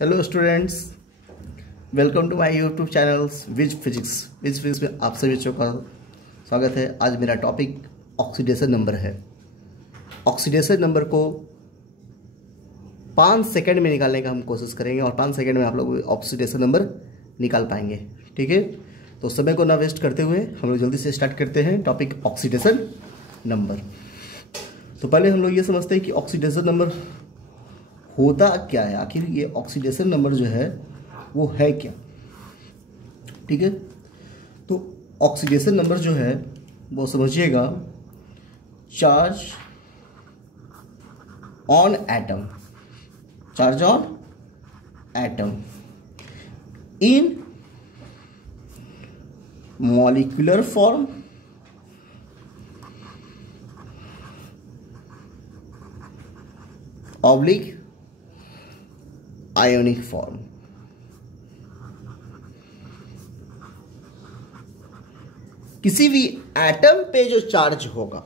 Hello students, welcome to my YouTube channels Wiz Physics में आप सभी बच्चों का स्वागत है। आज मेरा टॉपिक ऑक्सीडेशन नंबर है। ऑक्सीडेशन नंबर को 5 सेकंड में निकालने का हम कोशिश करेंगे और 5 सेकंड में आप लोग ऑक्सीडेशन नंबर निकाल पाएंगे। ठीक है, तो समय को ना वेस्ट करते हुए हम लोग जल्दी से स्टार्ट करते हैं टॉपिक ऑक्सीडेशन नंबर। तो पहले हम लोग ये समझते हैं कि ऑक्सीडेशन नंबर होता क्या है, आखिर ये ऑक्सीडेशन नंबर जो है वो है क्या। ठीक है, तो ऑक्सीडेशन नंबर जो है वो समझिएगा charge on atom, charge on atom in molecular form oblique ionic form. किसी भी एटम पे जो चार्ज होगा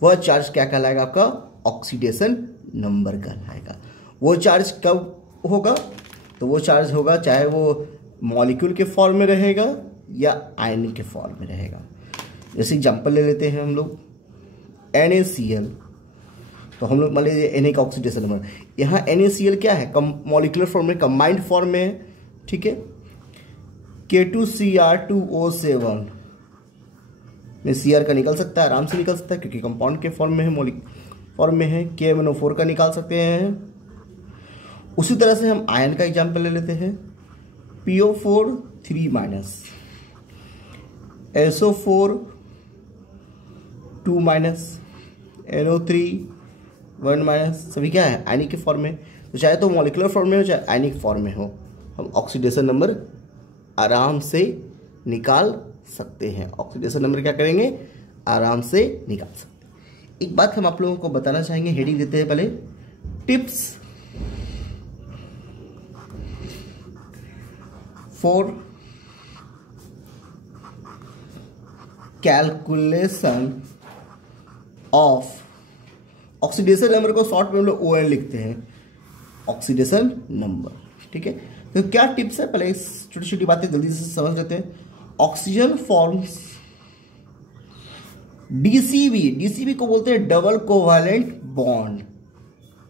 वह चार्ज क्या कहलाएगा? आपका ऑक्सीडेशन नंबर कहलाएगा। वो चार्ज कब होगा? तो वो चार्ज होगा चाहे वो मॉलिक्यूल के फॉर्म में रहेगा या आयन के फॉर्म में रहेगा। जैसे एग्जांपल ले लेते हैं हम लोग NaCl। तो हम लोग मान लीजिए Na का ऑक्सीडेशन नंबर, यहाँ NaCl क्या है? मॉलिक्यूलर फॉर्म में, कंबाइंड फॉर्म में है। ठीक है, K2Cr2O7 में Cr का निकल सकता है, आराम से निकल सकता है क्योंकि कंपाउंड के फॉर्म में है, मॉलिक्यूलर फॉर्म में है। KMnO4 का निकाल सकते हैं। उसी तरह से हम आयन का एग्जाम्पल ले लेते हैं PO4 3- SO4 2- NO3 1-, सभी क्या है? आयनिक के फॉर्म में। तो चाहे तो मॉलिक्यूलर फॉर्म में हो चाहे आयनिक फॉर्म में हो, हम ऑक्सीडेशन नंबर आराम से निकाल सकते हैं। ऑक्सीडेशन नंबर क्या करेंगे? आराम से निकाल सकते हैं। एक बात हम आप लोगों को बताना चाहेंगे, हेडिंग देते हैं पहले, tips for calculation of oxidation number को शॉर्ट में हम लोग ON लिखते हैं, ऑक्सीडेशन नंबर। ठीक है, तो क्या टिप्स है? पहले छोटी छोटी बातें जल्दी से समझ लेते हैं। ऑक्सीजन फॉर्म्स DCB को बोलते हैं डबल कोवैलेंट बॉन्ड।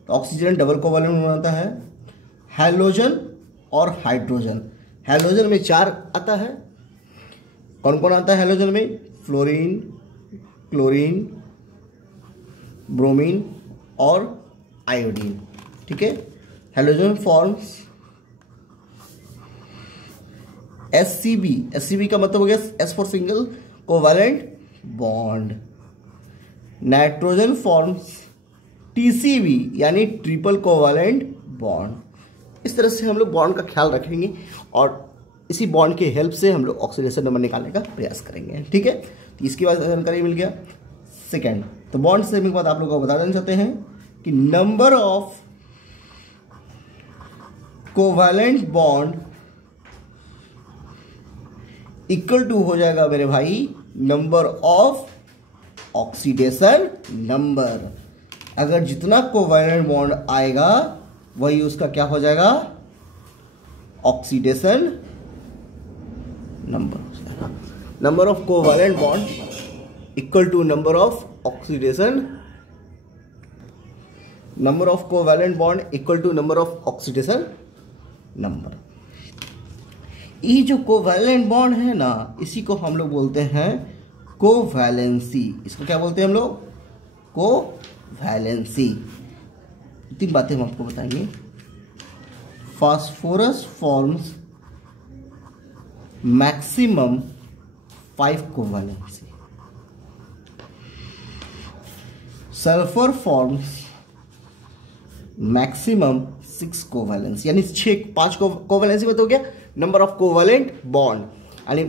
तो ऑक्सीजन डबल कोवैलेंट बनाता है हैलोजन और हाइड्रोजन। हैलोजन में 4 आता है। कौन कौन आता है हैलोजन में? फ्लोरीन, क्लोरीन, ब्रोमीन और आयोडीन। ठीक है, हैलोजन फॉर्म्स SCB का मतलब हो गया S for single covalent bond. Nitrogen forms TCB यानी ट्रिपल कोवैलेंट बॉन्ड। इस तरह से हम लोग बॉन्ड का ख्याल रखेंगे और इसी बॉन्ड के हेल्प से हम लोग ऑक्सीडेशन नंबर निकालने का प्रयास करेंगे। ठीक है, तो इसके बाद जानकारी मिल गया। सेकेंड, तो बॉन्ड से के बाद आप लोगों को बता देना चाहते हैं कि number of covalent bond equal to हो जाएगा मेरे भाई नंबर ऑफ ऑक्सीडेशन नंबर। अगर जितना कोवैलेंट बॉन्ड आएगा वही उसका क्या हो जाएगा? ऑक्सीडेशन नंबर हो जाएगा। Number of covalent bond equal to number of oxidation, number of covalent bond equal to number of oxidation number. ये जो कोवैलेंट बॉन्ड है ना, इसी को हम लोग बोलते हैं कोवैलेंसी। इसको क्या बोलते हैं हम लोग? कोवैलेंसी। 3 बातें हम आपको बताएंगे। Phosphorus forms maximum 5 covalency, sulphur forms maximum 6 कोवैलेंस, यानी 5 कोवैलेंसी में तो हो गया नंबर ऑफ कोवैलेंट बॉन्ड, यानी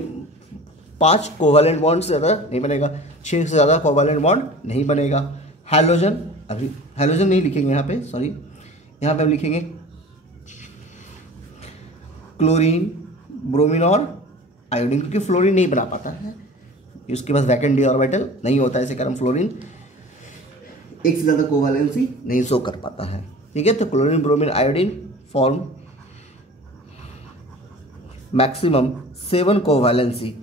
5 कोवैलेंट बॉन्ड से ज़्यादा नहीं बनेगा, 6 से ज़्यादा कोवैलेंट बॉन्ड नहीं बनेगा। हैलोजन, अभी हैलोजन नहीं लिखेंगे यहाँ पे, सॉरी, यहाँ पे हम लिखेंगे क्लोरीन, ब्रोमीन और आयोडीन, क्योंकि फ्लोरीन नहीं बना पाता है, उसके पास वैकेंट डी ऑर्बिटल नहीं होता है, इसी कारण फ्लोरीन एक से ज़्यादा कोवैलेंसी नहीं शो कर पाता है। ठीक है, तो chlorine, bromine, iodine form maximum 7 covalency.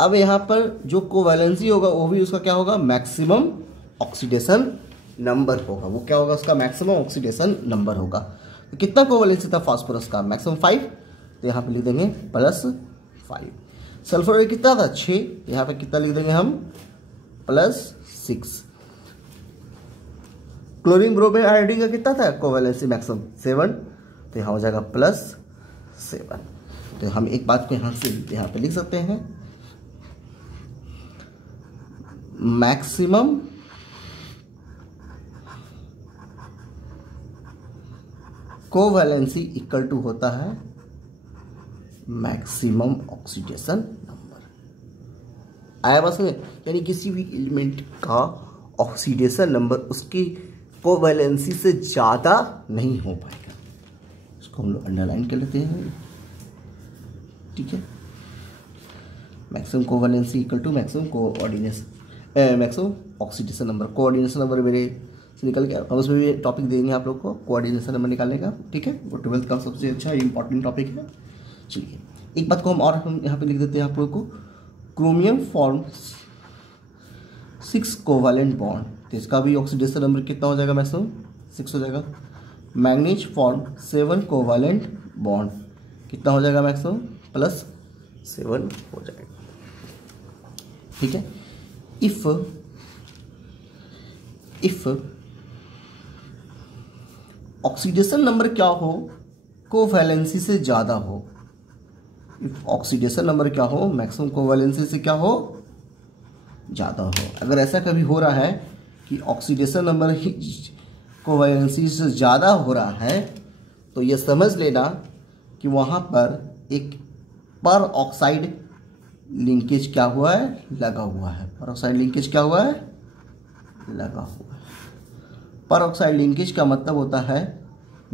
अब यहाँ पर जो कोवैलेंसी होगा वो भी उसका क्या होगा, मैक्सिमम ऑक्सीडेशन नंबर होगा। वो क्या होगा, उसका मैक्सिमम ऑक्सीडेशन नंबर होगा। तो कितना कोवैलेंसी था फास्फोरस का, मैक्सिमम 5, तो यहाँ पे लिख देंगे +5। सल्फर में कितना था 6, यहाँ पे कितना लिख देंगे हम +6। क्लोरीन ब्रोमीन आयोडीन का कितना था कोवैलेंसी मैक्सिमम 7, तो यहाँ हो जाएगा +7। तो हम एक बात को यहाँ से यहाँ पे लिख सकते हैं, मैक्सिमम कोवैलेंसी इक्वल टू होता है मैक्सिमम ऑक्सीडेशन नंबर। आया बस में, यानी किसी भी एलिमेंट का ऑक्सीडेशन नंबर उसकी कोवैलेंसी से ज़्यादा नहीं हो पाएगा। इसको हम लोग अंडरलाइन कर लेते हैं, ठीक है। Maximum covalency equal to maximum coordination, maximum oxidation number. Coordination number मेरे से निकल गया, हम उसमें भी टॉपिक देंगे आप लोग को कोऑर्डिनेशन नंबर निकालने का, ठीक है। वो 12th का सबसे अच्छा इंपॉर्टेंट टॉपिक है। चलिए एक बात को हम यहाँ पे लिख देते हैं आप लोग को, क्रोमियम फॉर्म 6 कोवैलेंट बॉन्ड, तो इसका भी ऑक्सीडेशन नंबर कितना हो जाएगा, मैक्सिमम 6 हो जाएगा। मैग्नीज फॉर्म 7 कोवैलेंट बॉन्ड, कितना हो जाएगा मैक्सिमम +7 हो जाएगा, ठीक है। इफ ऑक्सीडेशन नंबर क्या हो, कोवैलेंसी से ज़्यादा हो। इफ ऑक्सीडेशन नंबर क्या हो, मैक्सिमम कोवैलेंसी से क्या हो, ज़्यादा हो। अगर ऐसा कभी हो रहा है कि ऑक्सीडेशन नंबर ही कोवैलेंसी से ज़्यादा हो रहा है, तो ये समझ लेना कि वहाँ पर एक पर ऑक्साइड लिंकेज क्या हुआ है, लगा हुआ है। पर ऑक्साइड लिंकेज क्या हुआ है, लगा हुआ है। पर ऑक्साइड लिंकेज का मतलब होता है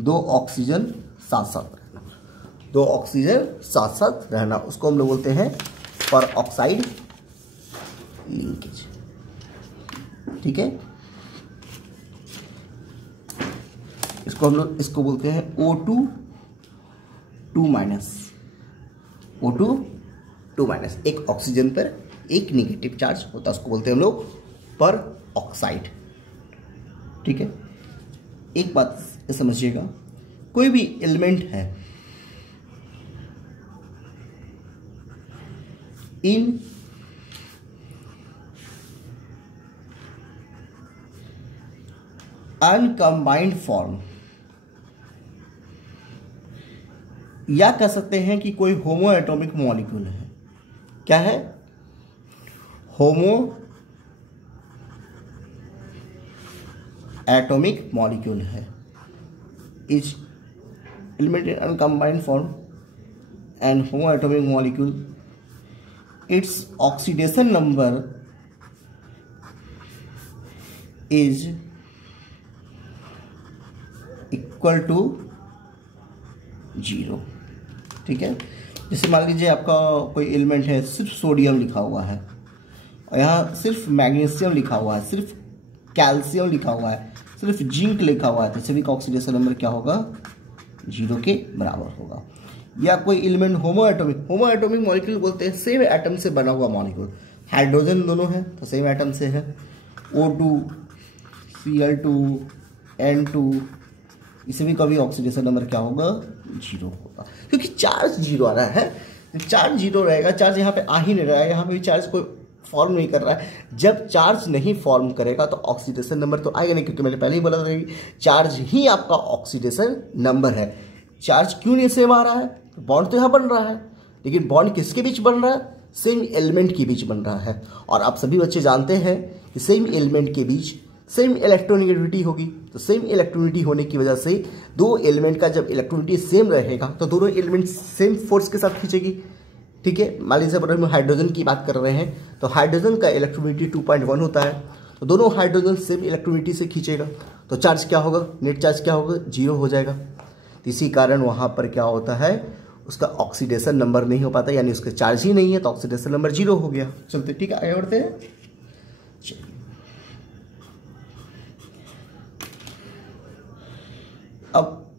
2 ऑक्सीजन साथ साथ रहना, 2 ऑक्सीजन साथ साथ रहना, उसको हम लोग बोलते हैं पर ऑक्साइड लिंकेज, ठीक है। इसको हम लोग इसको बोलते हैं O2 2-, एक ऑक्सीजन पर एक नेगेटिव चार्ज होता है, उसको बोलते हैं हम लोग पर ऑक्साइड, ठीक है। एक बात समझिएगा, कोई भी एलिमेंट है इन अनकम्बाइंड फॉर्म, या कह सकते हैं कि कोई होमो एटॉमिक मॉलिक्यूल है। क्या है, होमो एटॉमिक मॉलिक्यूल है। Is element in uncombined form and homo atomic molecule, it's oxidation number is equal to 0, ठीक है। जैसे मान लीजिए आपका कोई एलिमेंट है, सिर्फ सोडियम लिखा हुआ है और यहाँ सिर्फ मैग्नीशियम लिखा हुआ है, सिर्फ कैल्शियम लिखा हुआ है, सिर्फ जिंक लिखा हुआ है, तो सभी का ऑक्सीडेशन नंबर क्या होगा, 0 के बराबर होगा। या कोई एलिमेंट होमो एटॉमिक मॉलिक्यूल बोलते हैं सेम एटम से बना हुआ मॉलिक्यूल, हाइड्रोजन दोनों है तो सेम एटम से है, O2 Cl2 N2, इसे भी कभी ऑक्सीडेशन नंबर क्या होगा, 0 होगा, क्योंकि चार्ज 0 आ रहा है। चार्ज 0 रहेगा, चार्ज यहाँ पे आ ही नहीं रहा है, यहाँ पे भी चार्ज कोई फॉर्म नहीं कर रहा है। जब चार्ज नहीं फॉर्म करेगा तो ऑक्सीडेशन नंबर तो आएगा नहीं, क्योंकि मैंने पहले ही बोला था कि चार्ज ही आपका ऑक्सीडेशन नंबर है। चार्ज क्यों नहीं सेम आ रहा है, बॉन्ड तो यहाँ बन रहा है, लेकिन बॉन्ड किसके बीच बन रहा है, सेम एलिमेंट के बीच बन रहा है। और आप सभी बच्चे जानते हैं कि सेम एलिमेंट के बीच सेम इलेक्ट्रोनेगेटिविटी होगी, तो सेम इलेक्ट्रोनिटी होने की वजह से दो एलिमेंट का जब इलेक्ट्रोनिटी सेम रहेगा तो दोनों एलिमेंट सेम फोर्स के साथ खींचेगी, ठीक है। मान लीजिए अगर हम हाइड्रोजन की बात कर रहे हैं तो हाइड्रोजन का इलेक्ट्रोनिटी 2.1 होता है, तो दोनों हाइड्रोजन सेम इलेक्ट्रोनिटी से खींचेगा, तो चार्ज क्या होगा, नेट चार्ज क्या होगा, 0 हो जाएगा। तो इसी कारण वहाँ पर क्या होता है, उसका ऑक्सीडेशन नंबर नहीं हो पाता, यानी उसका चार्ज ही नहीं है तो ऑक्सीडेशन नंबर 0 हो गया। चलते ठीक है, आगे बढ़ते हैं। अब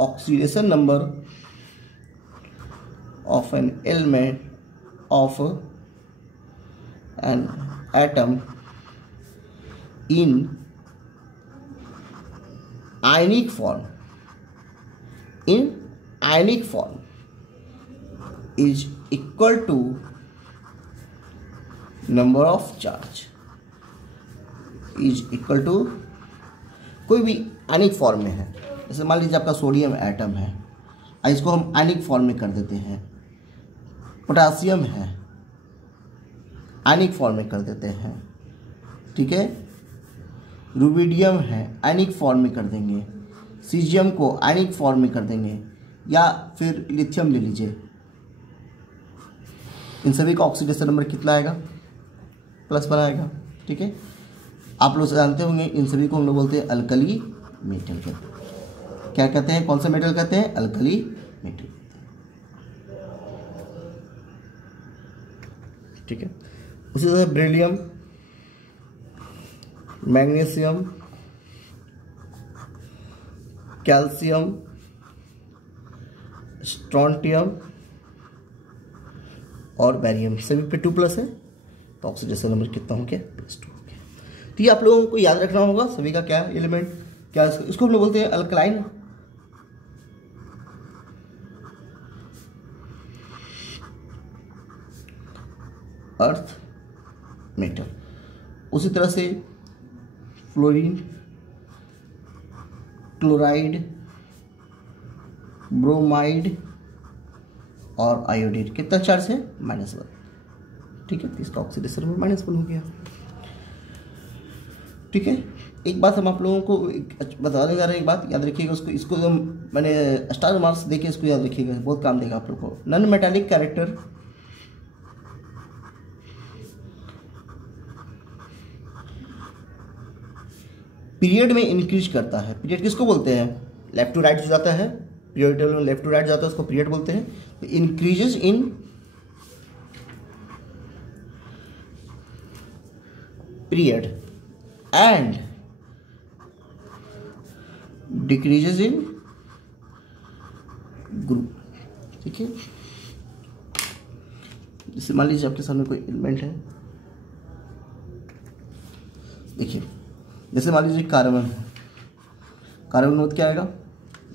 oxidation number of an element of an atom in ionic form is equal to number of charge, is equal to कोई भी आयनिक फॉर्म में है। जैसे मान लीजिए आपका सोडियम एटम है, इसको हम आयनिक फॉर्म में कर देते हैं। पोटासियम है, आयनिक फॉर्म में कर देते हैं, ठीक है। रुबिडियम है, आयनिक फॉर्म में कर देंगे। सीजियम को आयनिक फॉर्म में कर देंगे, या फिर लिथियम ले लीजिए। इन सभी का ऑक्सीडेशन नंबर कितना आएगा? +1 आएगा, ठीक है। आप लोग जानते होंगे इन सभी को हम लोग बोलते हैं अल्कली मेटल कहते हैं। क्या कहते हैं? कौन सा मेटल कहते हैं? अल्कली मेटल, ठीक है। उसी तरह बेरिलियम, मैग्नीशियम, कैल्शियम, स्ट्रोंटियम और बैरियम सभी पे 2+ है, तो ऑक्सीडेशन नंबर कितना हो गया? +2 हो गया। तो ये आप लोगों को याद रखना होगा सभी का क्या एलिमेंट, क्या इसको हम लोग बोलते हैं अल्कलाइन। Earth metal. उसी तरह से फ्लोरीन, क्लोराइड, ब्रोमाइड और आयोडीन कितना चार्ज है? -1, ठीक है। इसका ऑक्सीडेशन नंबर -1 हो गया, ठीक है। एक बात हम आप लोगों को बताने जा रहे हैं, एक बात याद रखिएगा, इसको हम मैंने स्टार मार्क्स देके इसको याद रखिएगा, बहुत काम देगा आप लोग को। नॉन मेटालिक कैरेक्टर पीरियड में इंक्रीज करता है। पीरियड किसको बोलते हैं? लेफ्ट टू राइट जो जाता है, पीरियड लेफ्ट टू राइट जाता है, उसको पीरियड बोलते हैं। Increases in period and decreases in group, ठीक है। जैसे मान लीजिए आपके सामने कोई एलिमेंट है, देखिए, जैसे मान लीजिए कार्बन है, कार्बन में क्या आएगा?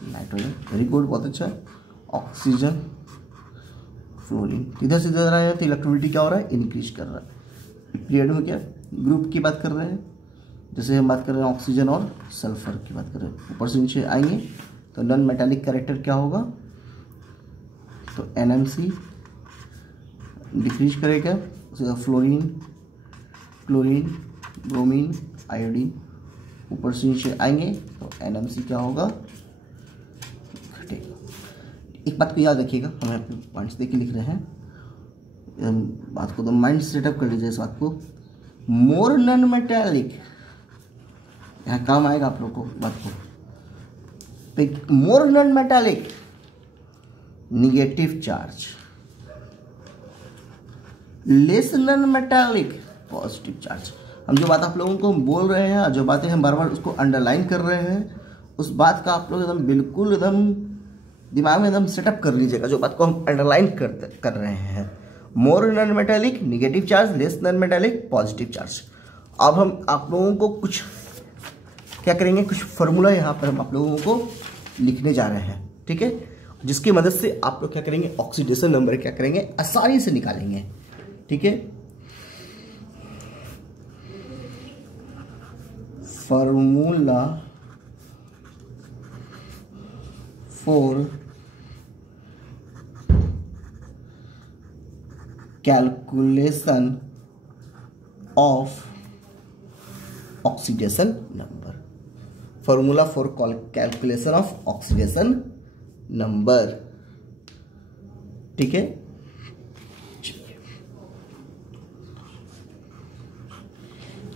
नाइट्रोजन, वेरी गुड, बहुत अच्छा है। ऑक्सीजन, फ्लोरीन, इधर से इधर आया तो इलेक्ट्रोनिटी क्या हो रहा है? इंक्रीज कर रहा है। पीरियड में क्या ग्रुप की बात कर रहे हैं, जैसे हम बात कर रहे हैं ऑक्सीजन और सल्फर की बात कर रहे हैं। ऊपर से नीचे आएंगे तो नॉन मेटालिक कैरेक्टर क्या होगा? तो NMC डिक्रीज करेगा, फ्लोरीन, क्लोरीन, ब्रोमीन, आयोडीन। ऊपर से नीचे आएंगे तो NMC क्या होगा? घटेगा। एक बात को याद रखिएगा, हम यहाँ पे पॉइंट्स देके लिख रहे हैं, बात को तो माइंड सेटअप कर लीजिए इस बात को। मोर नॉन मेटालिक, यहाँ काम आएगा आप लोग को बात को। More non metallic negative charge, less non metallic positive charge. हम जो बात आप लोगों को बोल रहे हैं, जो बातें हम बार बार उसको अंडरलाइन कर रहे हैं, उस बात का आप लोग एकदम बिल्कुल एकदम दिमाग में एकदम सेटअप कर लीजिएगा, जो बात को हम अंडरलाइन कर रहे हैं। More non metallic negative charge, less non metallic positive charge. अब हम आप लोगों को कुछ क्या करेंगे, कुछ फॉर्मूला यहाँ पर हम आप लोगों को लिखने जा रहे हैं, ठीक है, जिसकी मदद से आप लोग क्या करेंगे, ऑक्सीडेशन नंबर क्या करेंगे, आसानी से निकालेंगे, ठीक है। Formula for calculation of oxidation number, formula for calculation of oxidation number, ठीक है।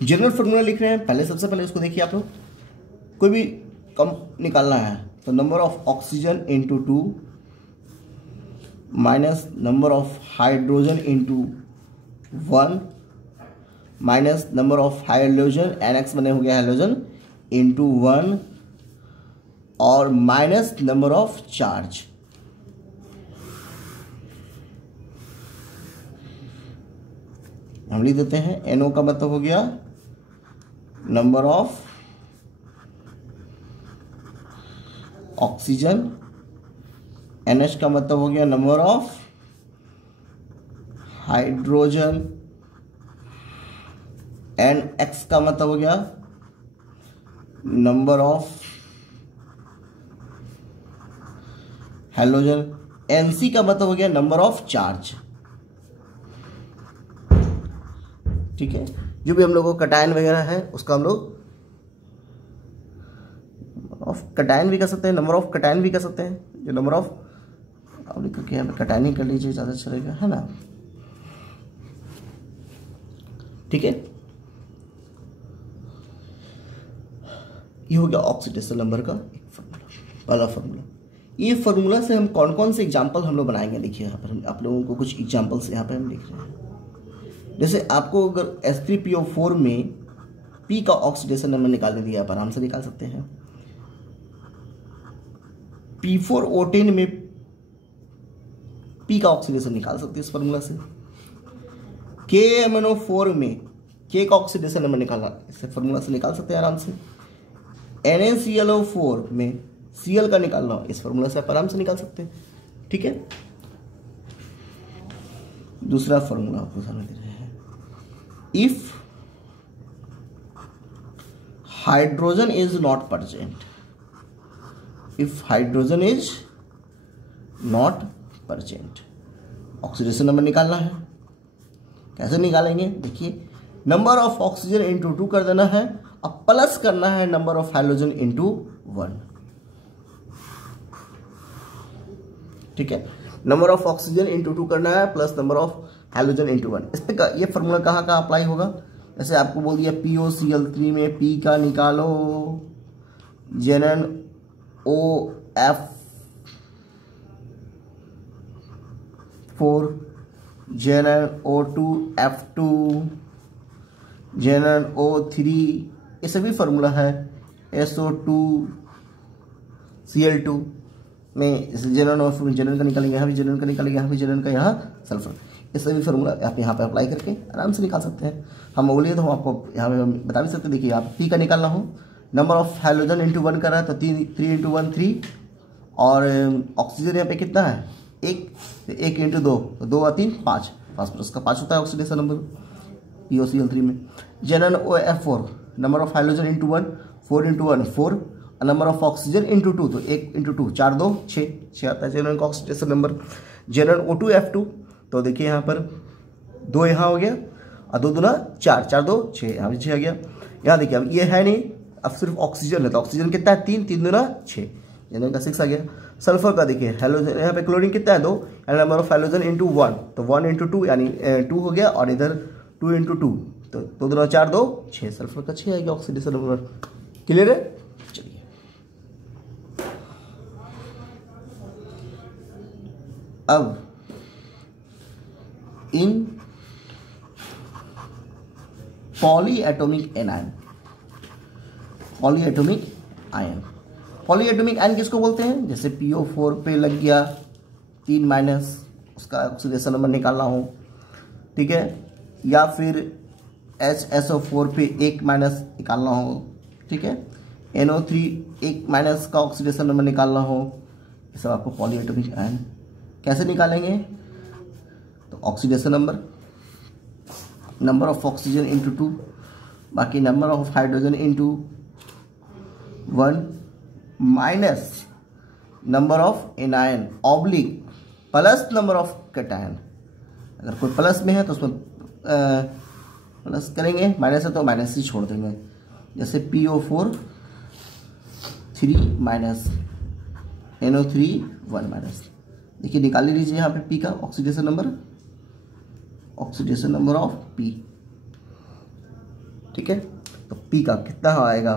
जनरल फॉर्मूला लिख रहे हैं, पहले सबसे पहले इसको देखिए आप लोग, कोई भी कम निकालना है तो number of oxygen into 2 minus number of hydrogen into 1 minus number of hydrogen, NX बने हो गया हाइड्रोजन, इंटू 1 और माइनस नंबर ऑफ चार्ज, हम लिख देते हैं NO का मतलब हो गया नंबर ऑफ ऑक्सीजन, NH का मतलब हो गया नंबर ऑफ हाइड्रोजन, NX का मतलब हो गया नंबर ऑफ हैलोजन, NC का मतलब हो गया नंबर ऑफ चार्ज। ठीक है, जो भी हम लोगों को कटायन वगैरह है उसका हम लोग ऑफ कटायन भी कर सकते हैं, नंबर ऑफ कटायन भी कर सकते हैं। जो नंबर ऑफ अब लिख के यहाँ पे कटायन ही कर लीजिए, ज़्यादा अच्छा रहेगा, है ना। ठीक है, ये हो गया ऑक्सीडेशन नंबर का एक फॉर्मूला, पहला फॉर्मूला। ये फॉर्मूला से हम कौन कौन से एग्जाम्पल हम लोग बनाएंगे, देखिए यहाँ पर हम आप लोगों को कुछ एग्जाम्पल्स यहाँ पे हम लिख रहे हैं। जैसे आपको अगर H3PO4 में P का ऑक्सीडेशन नंबर निकालने दिया, आप आराम से निकाल सकते हैं। P4O10 में P का ऑक्सीडेशन निकाल सकते हैं इस फॉर्मूला से। KMNO4 में K का ऑक्सीडेशन नंबर निकालना इस फॉर्मूला से निकाल सकते हैं आराम से। NaClO4 में Cl का निकालना इस फॉर्मूला से आप आराम से निकाल सकते हैं। ठीक है, दूसरा फॉर्मूला आपको सामने दे रहे हैं। If hydrogen is not present, if hydrogen is not present, oxidation number निकालना है। कैसे निकालेंगे, देखिए नंबर ऑफ ऑक्सीजन इंटू 2 कर देना है, अब प्लस करना है नंबर ऑफ हाइड्रोजन इंटू 1। ठीक है, नंबर ऑफ ऑक्सीजन इंटू 2 करना है plus number of hydrogen into 1। इस पे ये फॉर्मूला कहाँ कहाँ अप्लाई होगा, जैसे आपको बोल दिया POCl3 में P का निकालो, ZnO4, ZnO2F2, ZnO3, ये सभी फॉर्मूला है। SO2Cl2 में जनरल जनरल का निकालेंगे, यहाँ भी जनरल का निकालेंगे, यहाँ भी जनरल का, यहाँ सल्फर। ये सभी फॉर्मूला आप यहाँ पे अप्लाई करके आराम से निकाल सकते हैं। हम बोलिए तो हम आपको यहाँ पे बता भी सकते हैं। देखिए आप P का निकालना हो, नंबर ऑफ हाइड्रोजन इंटू 1 कर रहा है तो 3 इंटू 1 3, और ऑक्सीजन यहाँ पे कितना है 1 इंटू 2 तो 2 और 3 5, फास्फोरस का 5 होता है ऑक्सीडेशन नंबर POCl3 में। ZnOF4 number of hydrogen into 1 4 into 1 4, number of oxygen into 2 तो 1 इंटू 2 4 2 6 आता है जनरल का ऑक्सीडेशन नंबर। ZnO2F2 तो देखिए यहाँ पर 2 यहाँ हो गया और 2 दूना 4 4 2 6, यहाँ भी 6 आ गया। यहाँ देखिए अब ये है नहीं, अब सिर्फ ऑक्सीजन है तो ऑक्सीजन कितना है 3 3 दूना 6, जनरल का 6 आ गया। सल्फर का देखिए हाइड्रोजन यहाँ पे क्लोरीन कितना है 2, and number of hydrogen into 1 तो 1 इंटू 2 यानी 2 हो गया, और इधर 2 इंटू 2 तो 2 दूना 4 2 6, सल्फर का 6 आएगा ऑक्सीडेशन नंबर। क्लियर है, चलिए अब इन polyatomic anion, polyatomic ion, polyatomic ion किसको बोलते हैं, जैसे PO4 पे लग गया 3 माइनस, उसका ऑक्सीडेशन नंबर निकालना हो, ठीक है, या फिर HSO4 पे 1 माइनस निकालना हो, ठीक है, NO3 1 माइनस का ऑक्सीडेशन नंबर निकालना हो, ये सब आपको पॉलीएटॉमिक आयन। कैसे निकालेंगे, तो oxidation number, number of oxygen into 2, बाकी number of hydrogen into 1 minus number of anion oblique plus number of cation. अगर कोई प्लस में है तो उसमें प्लस करेंगे, माइनस है तो माइनस ही छोड़ देंगे। जैसे PO4 3 माइनस NO3 1 माइनस। देखिए निकाल लीजिए यहाँ पे P का oxidation number, oxidation number of P, ठीक है, तो P का कितना आएगा,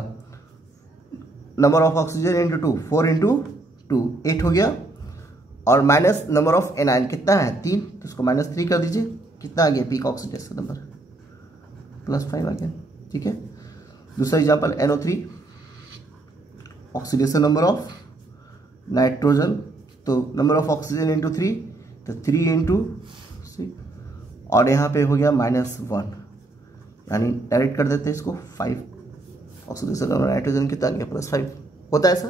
number of oxygen into 2 4 into 2 8 हो गया, और माइनस नंबर ऑफ एनायन कितना है 3, तो इसको -3 कर दीजिए, कितना आ गया P का ऑक्सीडेशन नंबर +5 आ गया। ठीक है, दूसरा example NO3 oxidation number of nitrogen, तो नंबर ऑफ ऑक्सीजन इंटू 3 तो 3 इंटू 6, और यहाँ पे हो गया -1, यानी डायरेक्ट कर देते हैं इसको 5। ऑक्सीडेशन नंबर नाइट्रोजन कितना गया +5 होता है ऐसा।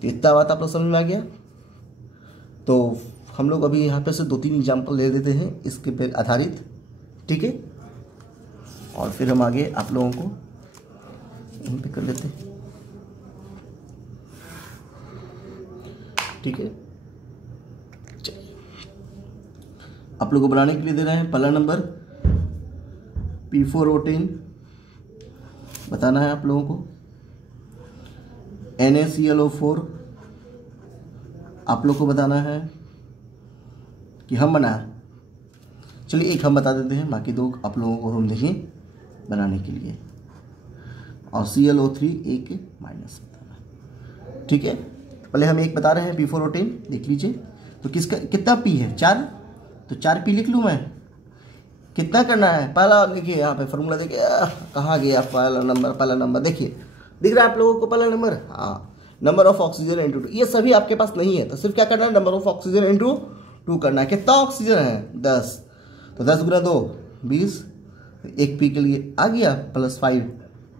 तो इतना बात आप लोग समझ में आ गया। तो हम लोग अभी यहाँ पे से 2-3 एग्जाम्पल ले लेते हैं इसके पे आधारित, ठीक है, और फिर हम आगे आप लोगों को यहीं पे कर लेते हैं, ठीक है। चलिए आप लोगों को बनाने के लिए दे रहे हैं पहला नंबर P4O10 बताना है आप लोगों को, NaClO4 आप लोग को बताना है कि हम बनाए। चलिए एक हम बता देते हैं, बाकी 2 आप लोगों को हम देंगे बनाने के लिए, और ClO3 एक माइनस बताना, ठीक है। पहले हम एक बता रहे हैं P4O10 देख लीजिए। तो किसका कितना P है 4, तो 4 P लिख लूँ मैं। कितना करना है पहला, देखिए यहाँ पे फॉर्मूला देखिए, कहाँ गया पहला नंबर देखिए, दिख रहा है आप लोगों को पहला नंबर, हाँ, नंबर ऑफ ऑक्सीजन इंटू 2। ये सभी आपके पास नहीं है, तो सिर्फ क्या करना है, नंबर ऑफ ऑक्सीजन इंटू 2 करना है। कितना ऑक्सीजन है 10, तो 10 गुना 2 20, एक P के लिए आ गया +5।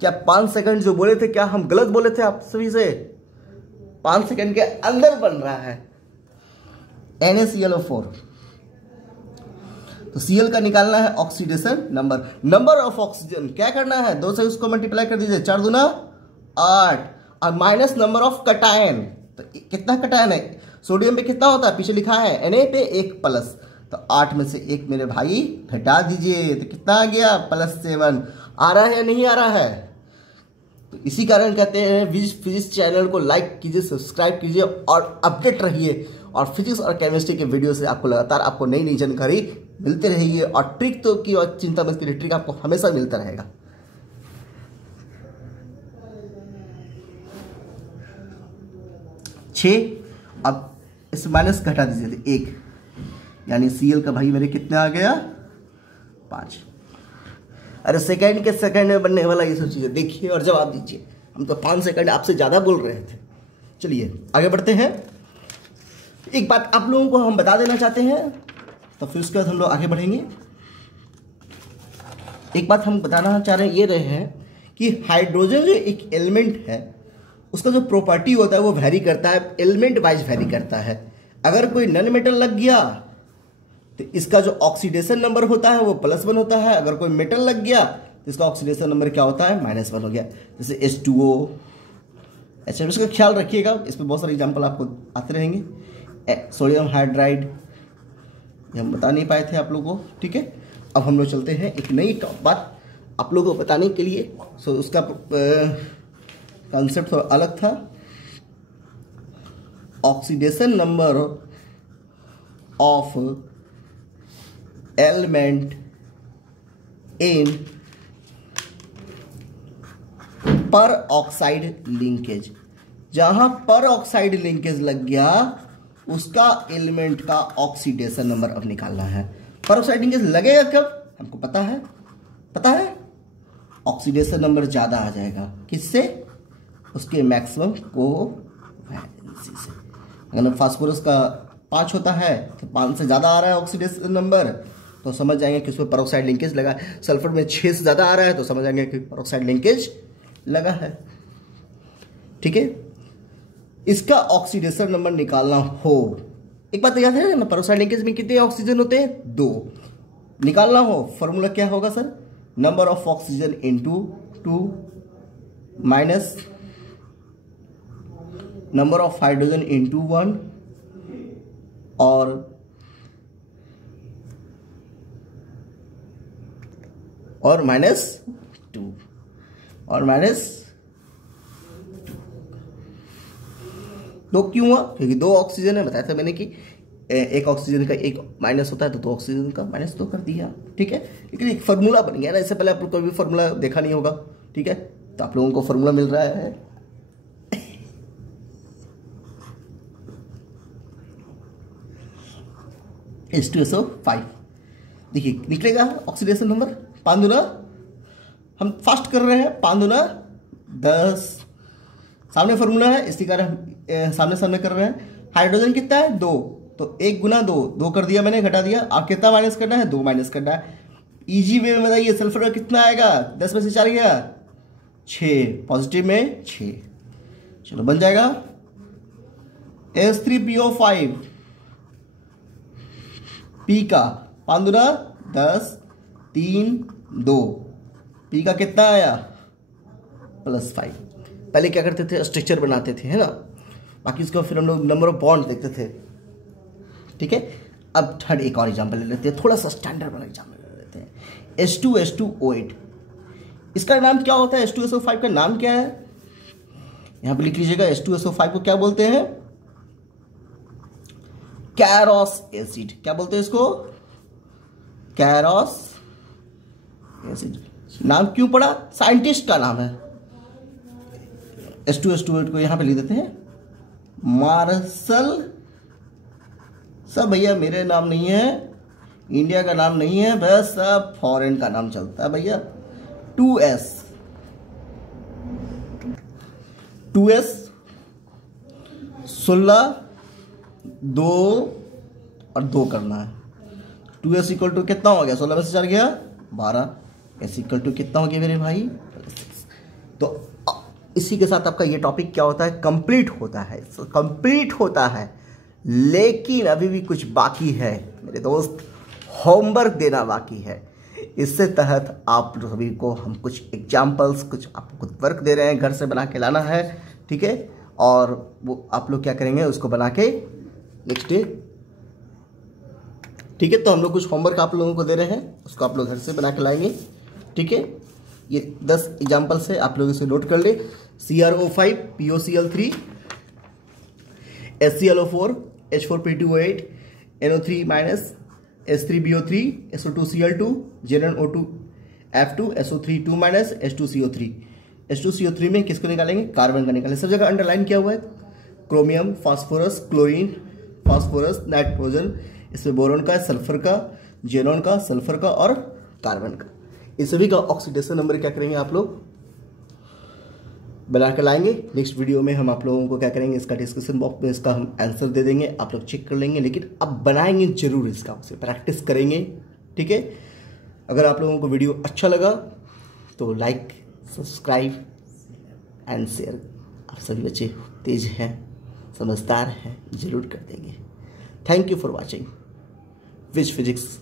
क्या 5 सेकंड जो बोले थे, क्या हम गलत बोले थे आप सभी से? 5 सेकंड के अंदर बन रहा है NaClO4। तो Cl का निकालना है ऑक्सीडेशन नंबर ऑफ ऑक्सीजन, क्या करना है 2 से उसको मल्टीप्लाई कर दीजिए, 4 दूना 8, और माइनस नंबर ऑफ कटायन। तो कितना कटायन है, सोडियम पे कितना होता है, पीछे लिखा है Na पे 1 प्लस, तो 8 में से 1 मेरे भाई घटा दीजिए, तो कितना आ गया +7। आ रहा है या नहीं आ रहा है? तो इसी कारण कहते हैं फिजिक्स चैनल को लाइक कीजिए, सब्सक्राइब कीजिए और अपडेट रहिए, और फिजिक्स और केमिस्ट्री के वीडियो से आपको लगातार आपको नई नई जानकारी मिलते रहिए। और ट्रिक तो की और चिंता मत कीजिए, ट्रिक आपको हमेशा मिलता रहेगा। अब इस माइनस घटा दीजिए 1, यानी Cl का भाई मेरे कितना आ गया 5। अरे सेकंड के सेकंड में बनने वाला ये सब चीजें देखिए और जवाब दीजिए। हम तो 5 सेकंड आपसे ज्यादा बोल रहे थे। चलिए आगे बढ़ते हैं। एक बात आप लोगों को हम बता देना चाहते हैं, तो फिर उसके बाद हम लोग आगे बढ़ेंगे। एक बात हम बताना चाह रहे हैं, ये रहे हैं कि हाइड्रोजन जो एक एलिमेंट है, उसका जो प्रॉपर्टी होता है वो वेरी करता है, एलिमेंट वाइज वेरी करता है। अगर कोई नॉन मेटल लग गया तो इसका जो ऑक्सीडेशन नंबर होता है वो +1 होता है। अगर कोई मेटल लग गया तो इसका ऑक्सीडेशन नंबर क्या होता है -1 हो गया। जैसे H2O, अच्छा इसका ख्याल रखिएगा, इस पर बहुत सारे एग्जाम्पल आपको आते रहेंगे। सोडियम हाइड्राइड ये हम बता नहीं पाए थे आप लोगों को, ठीक है। अब हम लोग चलते हैं एक नई बात आप लोगों को बताने के लिए। सो उसका कंसेप्ट थोड़ा अलग था। Oxidation number of element in पर ऑक्साइड लिंकेज। जहां पर ऑक्साइड लिंकेज लग गया उसका एलिमेंट का ऑक्सीडेशन नंबर अब निकालना है। पर ऑक्साइड लिंकेज लगेगा कब, हमको पता है ऑक्सीडेशन नंबर ज्यादा आ जाएगा किससे, उसके मैक्सिमम कोवैलेंसी से। अगर फास्फोरस का 5 होता है तो 5 से ज्यादा आ रहा है ऑक्सीडेशन नंबर, तो समझ जाएंगे कि उसमें पेरोक्साइड लिंकेज लगा है। सल्फर में 6 से ज्यादा आ रहा है तो समझ जाएंगे कि पेरोक्साइड लिंकेज लगा है, ठीक है। इसका ऑक्सीडेशन नंबर निकालना हो, एक बात याद है ना, पेरोक्साइड लिंकेज में कितने ऑक्सीजन होते हैं 2। निकालना हो फॉर्मूला क्या होगा sir, number of oxygen into 2 minus number of hydrogen into 1 और -2 और -2 क्यों हुआ, क्योंकि 2 ऑक्सीजन है। बताया था मैंने कि एक ऑक्सीजन का एक माइनस होता है तो 2 ऑक्सीजन का -2 कर दिया, ठीक है। लेकिन एक फार्मूला बन गया ना, इससे पहले आप लोग कोई भी फार्मूला देखा नहीं होगा, ठीक है। तो आप लोगों को फार्मूला मिल रहा है H2SO5। देखिए निकलेगा ऑक्सीडेशन नंबर 5 दूना, हम फास्ट कर रहे हैं, 5 दूना 10, सामने फार्मूला है इसी कारण हम सामने कर रहे हैं। हाइड्रोजन कितना है 2, तो 1 गुना 2, 2 कर दिया मैंने, घटा दिया। आप कितना माइनस करना है? 2 माइनस करना है। इजी वे में बताइए सल्फर का कितना आएगा? 10 में से 4 गया 6, पॉजिटिव में 6। चलो बन जाएगा S3PO5, पी का 5 दूना 10, 3 2, पी का कितना आया? +5। पहले क्या करते थे? स्ट्रक्चर बनाते थे, है ना, बाकी इसको फिर हम लोग नंबर ऑफ बॉन्ड देखते थे। ठीक है, अब थर्ड एक और एग्जाम्पल ले लेते हैं, थोड़ा सा स्टैंडर्ड वाला एग्जाम्पल ले लेते हैं। H2SO8, इसका नाम क्या होता है? H2SO5 का नाम क्या है? यहां पे लिख लीजिएगा। H2SO5 को क्या बोलते हैं? Carolus acid. क्या बोलते हैं इसको? Carolus acid. नाम क्यों पड़ा? साइंटिस्ट का नाम है। H2SO8 को यहां पे लिख देते हैं मार्शल। सब भैया मेरे नाम नहीं है, इंडिया का नाम नहीं है, बस सब फॉरेन का नाम चलता है भैया। 2S 16, 2 और 2 करना है। 2S इक्वल टू कितना हो गया? 16 में से 4 गया 12। S इक्वल टू कितना हो गया मेरे भाई? 6। तो इसी के साथ आपका ये टॉपिक क्या होता है? कंप्लीट होता है। कंप्लीट होता है, लेकिन अभी भी कुछ बाकी है मेरे दोस्त, होमवर्क देना बाकी है। इससे तहत आप सभी को हम कुछ एग्जाम्पल्स, कुछ आपको कुछ वर्क दे रहे हैं, घर से बना के लाना है। ठीक है, और वो आप लोग क्या करेंगे? उसको बना के नेक्स्ट डे। ठीक है, तो हम लोग कुछ होमवर्क आप लोगों को दे रहे हैं, उसको आप लोग घर से बना के लाएंगे। ठीक है, ये 10 एग्जाम्पल्स है, आप लोग इसे नोट कर ले। CrO5 POCl3, HClO4 H4P2O8, NO3 S3BO3 SO2Cl2 ZnO2 F2 SO3 2 H2CO3। H2CO3 में किसको निकालेंगे? कार्बन का निकालेंगे। सब जगह अंडरलाइन किया हुआ है, chromium, phosphorus, chlorine, phosphorus, nitrogen, इसमें बोरोन का, सल्फर का, जेनॉन का, सल्फर का और कार्बन का। इस सभी का ऑक्सीडेशन नंबर क्या करेंगे आप लोग? बना कर लाएंगे। नेक्स्ट वीडियो में हम आप लोगों को क्या करेंगे? इसका डिस्क्रिप्शन बॉक्स में इसका हम आंसर दे देंगे, आप लोग चेक कर लेंगे, लेकिन अब बनाएंगे जरूर, इसका उसे प्रैक्टिस करेंगे। ठीक है, अगर आप लोगों को वीडियो अच्छा लगा तो लाइक, सब्सक्राइब एंड शेयर। आप सभी बच्चे तेज हैं, समझदार हैं, जरूर कर देंगे। Thank you for watching Wiz physics.